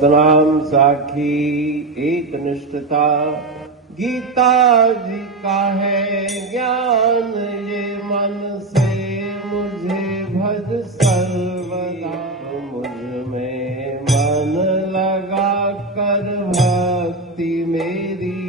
सतनाम साखी एक निष्ठता, गीता जी का है ज्ञान, ये मन से मुझे भज सर्वदा। मुझ में मन लगा कर भक्ति मेरी